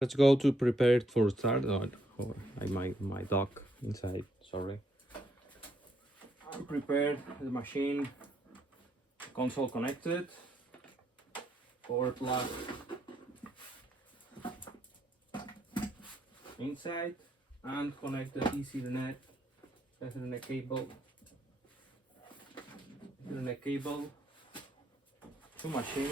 Let's go to prepared for start. Oh, my dog inside. Sorry. I'm prepared. The machine, console connected, power plug inside, and connected Ethernet cable to machine.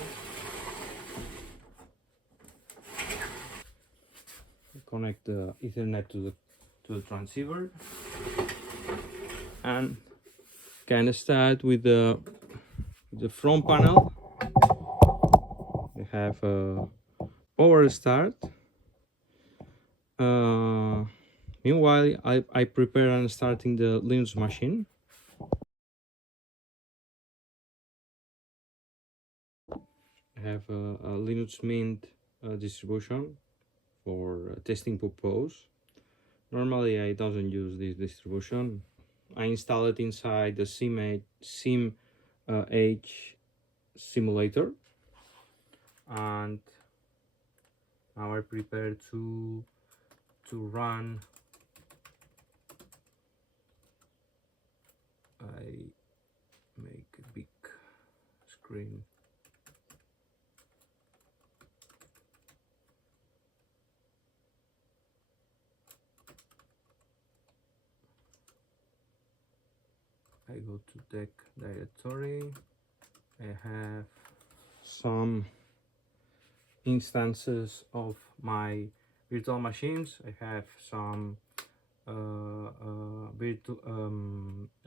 Connect the Ethernet to the transceiver, and can start with the front panel. We have a power start. Meanwhile, I prepare and starting the Linux machine. I have a Linux Mint distribution for testing purpose. Normally, I don't use this distribution. I install it inside the SIMH simulator, and now I prepare to run. I make a big screen. I go to deck directory. I have some instances of my virtual machines. I have some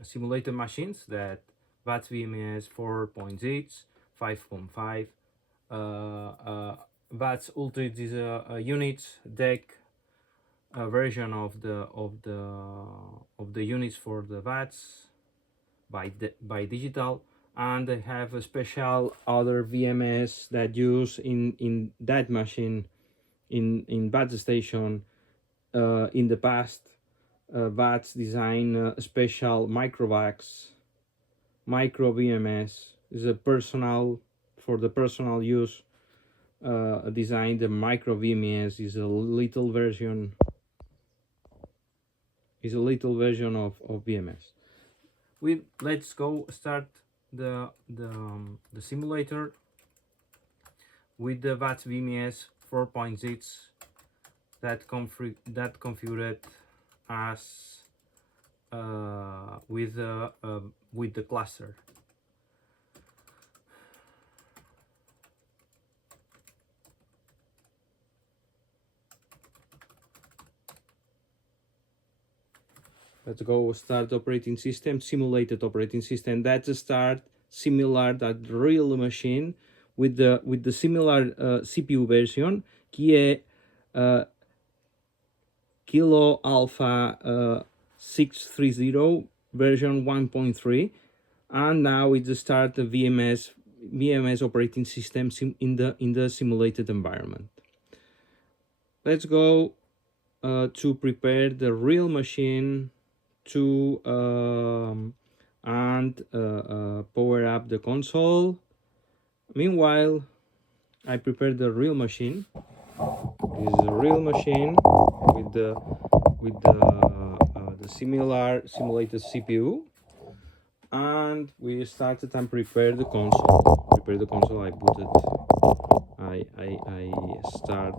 simulated machines that VATS VMS 4.6, 5.5, VATS Ultra is a units deck version of the units for the VATS by digital, and I have a special other VMS that use in that machine in VAXStation. In the past, VATS design a special MicroVAX micro VMS is a personal for the personal use. Design the micro VMS is a little version of VMS. Let's go start the simulator with the VATS VMS 4.6 that configured as with the cluster. Let's go start operating system, simulated operating system. That's a start similar that real machine with the similar CPU version, Kilo Alpha 630 version 1.3, and now it's the start the VMS operating system in the simulated environment. Let's go to prepare the real machine to power up the console. Meanwhile, I prepare the real machine. This is a real machine with the simulated CPU, and we started and prepared the console. I boot it. I start.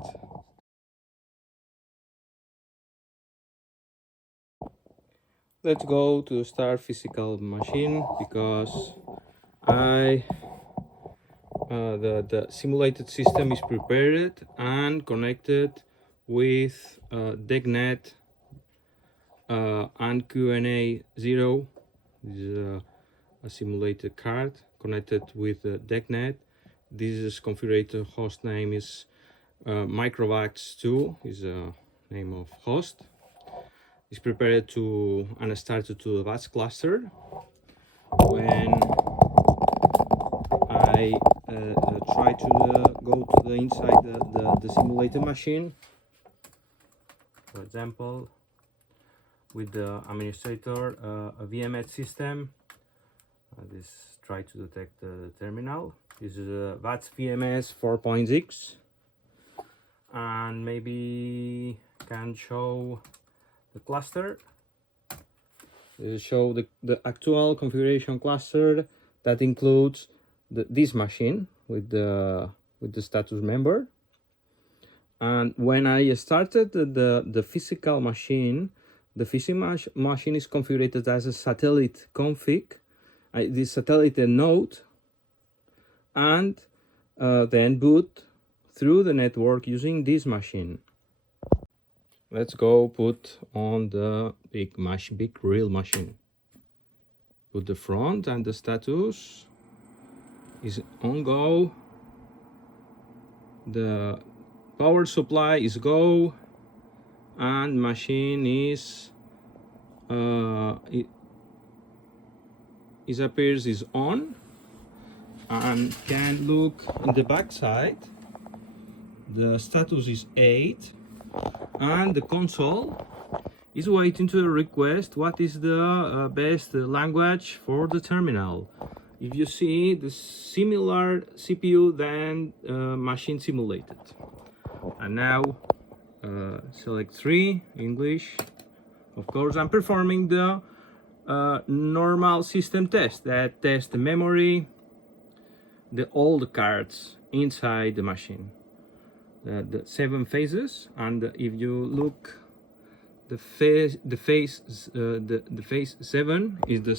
Let's go to start physical machine because the simulated system is prepared and connected with DEQNA and QNA 0. This is a simulated card connected with DEQNA. This is configurator host name is MicroVAX II is a name of host. It's prepared to and started to the VATS cluster. When I try to go to the inside the simulated machine, for example, with the administrator a VMS system. This try to detect the terminal. This is a VATS VMS 4.6, and maybe can show the cluster, show the actual configuration cluster that includes this machine with the status member. And when I started the physical machine, the physical machine is configured as a satellite config, this satellite node, and then boot through the network using this machine. Let's go put on the big real machine. Put the front, and the status is on go. The power supply is go, and machine is it appears is on, and can look in the back side. The status is 8, and the console is waiting to request what is the best language for the terminal. If you see the similar CPU than machine simulated. And now select 3, English. Of course, I'm performing the normal system test that tests the memory, all the cards inside the machine. The 7 phases, and if you look, the phase 7 is the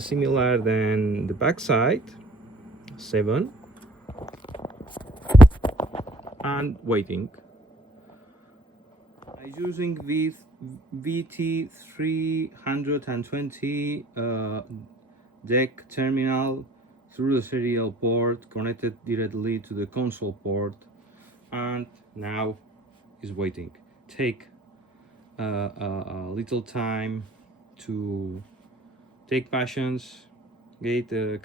similar than the backside 7, and waiting. I'm using VT320 DEC terminal through the serial port connected directly to the console port, and now is waiting. Take a little time to take patience, get a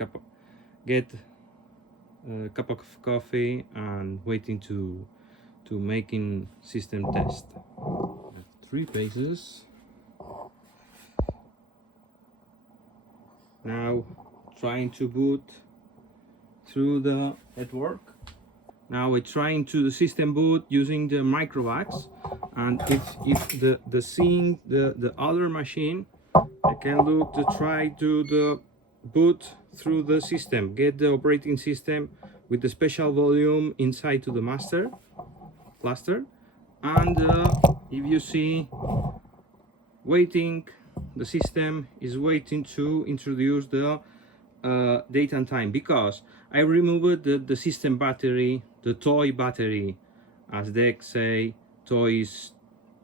cup of coffee, and waiting to making system test. 3 phases. Now trying to boot through the network. Now we're trying to the system boot using the MicroVAX, and if the seeing the other machine, I can look to try to the boot through the system, get the operating system with the special volume inside to the master cluster, and if you see waiting, the system is waiting to introduce the date and time, because I removed the system battery, the toy battery, as they say, toys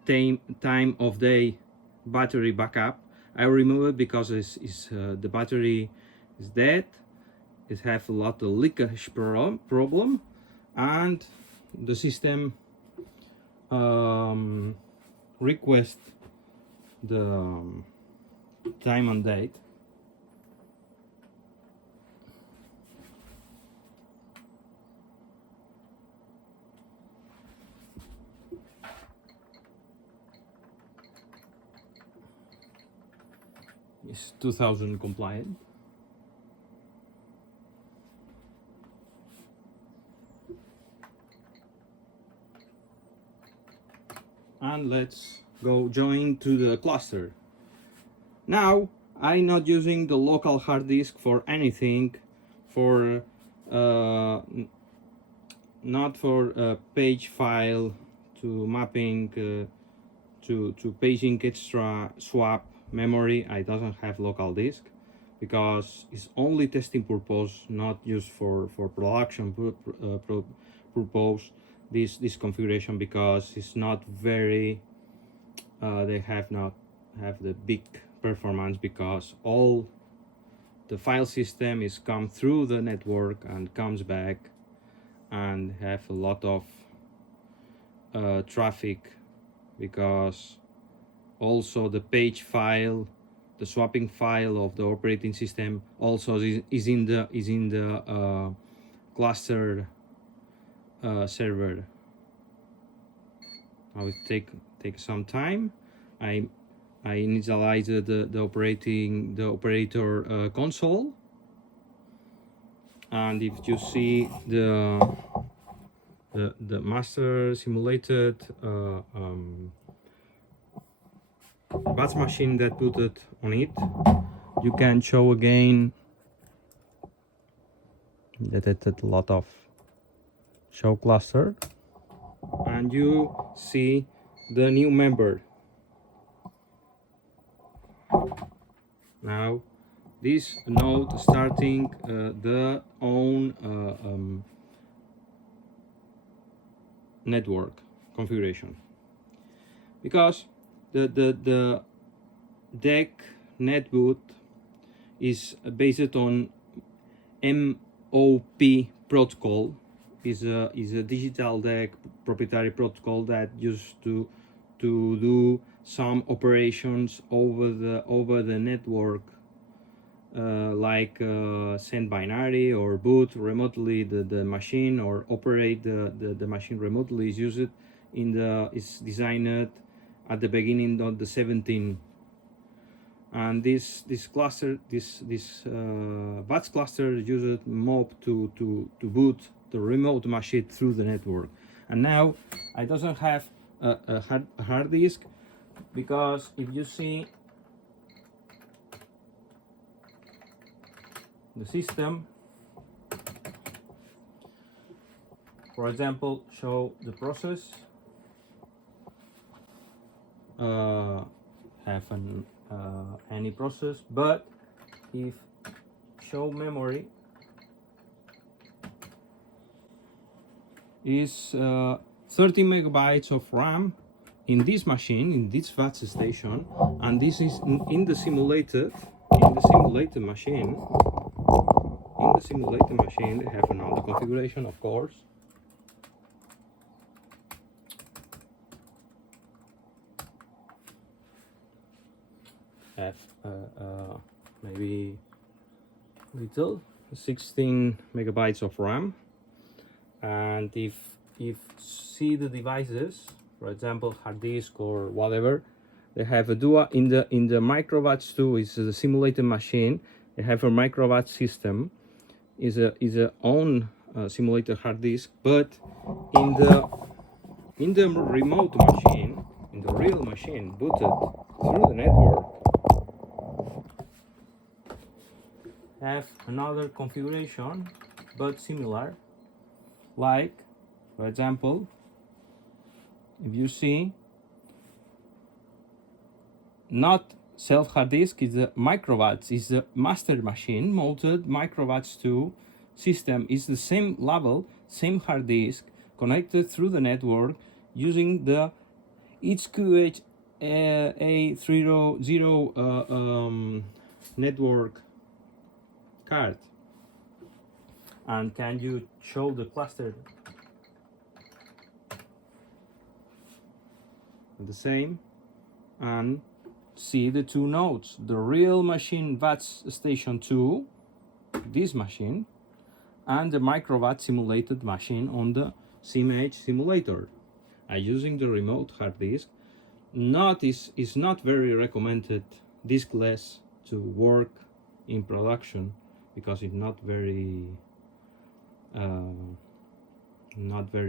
time of day battery backup. I removed it because the battery is dead. It has a lot of leakage problem, and the system request the time and date. It's 2000 compliant. And let's go join to the cluster. Now I'm not using the local hard disk for anything, for not for page file to mapping to paging extra swap memory. I doesn't have local disk because it's only testing purpose, not used for production purpose. This configuration, because it's not very they have not have the big performance, because all the file system is come through the network and comes back and have a lot of traffic, because also the page file, the swapping file of the operating system also is in the cluster server. Now it take some time. I initialize the operator console, and if you see the the master simulated VATS machine that put it on it. You can show again that it's a lot of show cluster, and you see the new member. Now this node starting the own network configuration, because the DEQNA boot is based on MOP protocol. Is a digital DEC proprietary protocol that used to do some operations over the network, like send binary or boot remotely the machine, or operate the machine remotely. Is used in the is designed at the beginning of the 17, and this cluster, this VATS cluster used MOP to boot the remote machine through the network. And now I doesn't have a hard disk, because if you see the system, for example, show the process, have an any process, but if show memory is 30 megabytes of RAM in this machine, in this VAXStation, and this is in the simulated machine. In the simulated machine, they have another configuration, of course. Have maybe little 16 megabytes of RAM, and if see the devices, for example hard disk or whatever, they have a dual in the MicroVAX II is a simulated machine. They have a MicroVAX system, is a own simulated hard disk, but in the remote machine, in the real machine booted through the network, have another configuration but similar. Like, for example, if you see, not self hard disk, is the MicroVAX, is the master machine mounted MicroVAX II system, is the same level, same hard disk, connected through the network using the EQH A300 network card. And can you show the cluster the same and see the two nodes, the real machine VAXStation 2, this machine, and the MicroVAX simulated machine on the SIMH simulator. Using the remote hard disk, is not very recommended diskless to work in production, because it's not very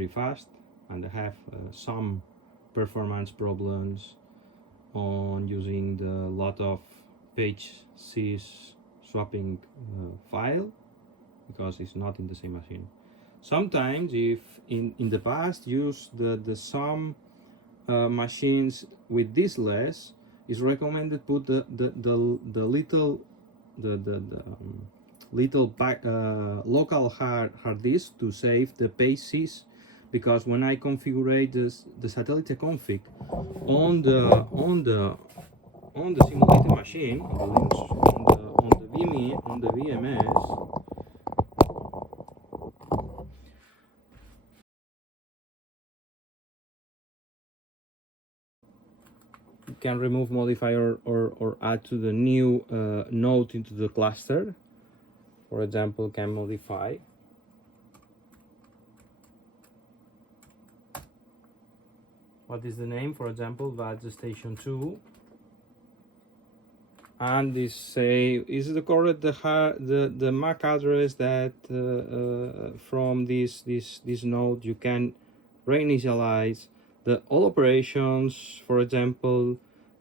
fast, and they have some performance problems on using the lot of page sys swapping file, because it's not in the same machine. Sometimes, if in the past used the some machines with this less, is recommended put the little local hard disk to save the pages, because when I configure the satellite config on the simulated machine, on the VMS, you can remove, modify, or add to the new node into the cluster. For example, can modify what is the name, for example, VAXStation 2, and this say is the correct the MAC address that from this node you can reinitialize the all operations, for example,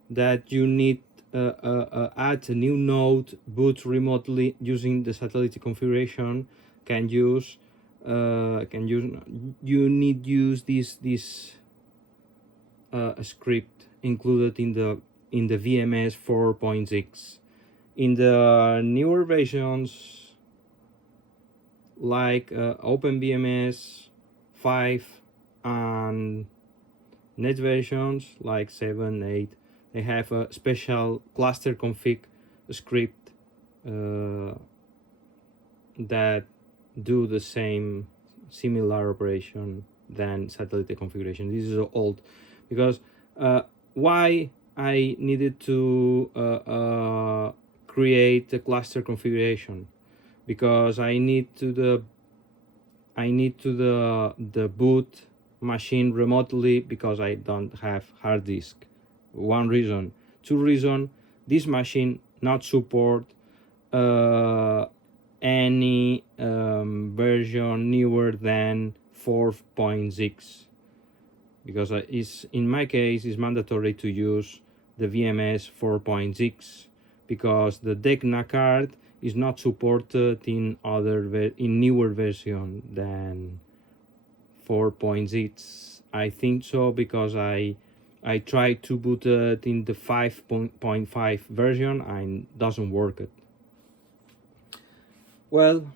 that you need add a new node, boot remotely using the satellite configuration, can use you need use this script included in the VMS 4.6. In the newer versions like OpenVMS 5 and net versions like 7, 8, they have a special cluster config script that do the similar operation than satellite configuration. This is old because why I needed to create a cluster configuration, because I need to the boot machine remotely because I don't have hard disk. One reason. Two reason, this machine not support any version newer than 4.6, because it's, in my case, it's mandatory to use the VMS 4.6 because the DEQNA card is not supported in newer version than 4.6. I think so because I tried to boot it in the 5.5 version and doesn't work it. Well,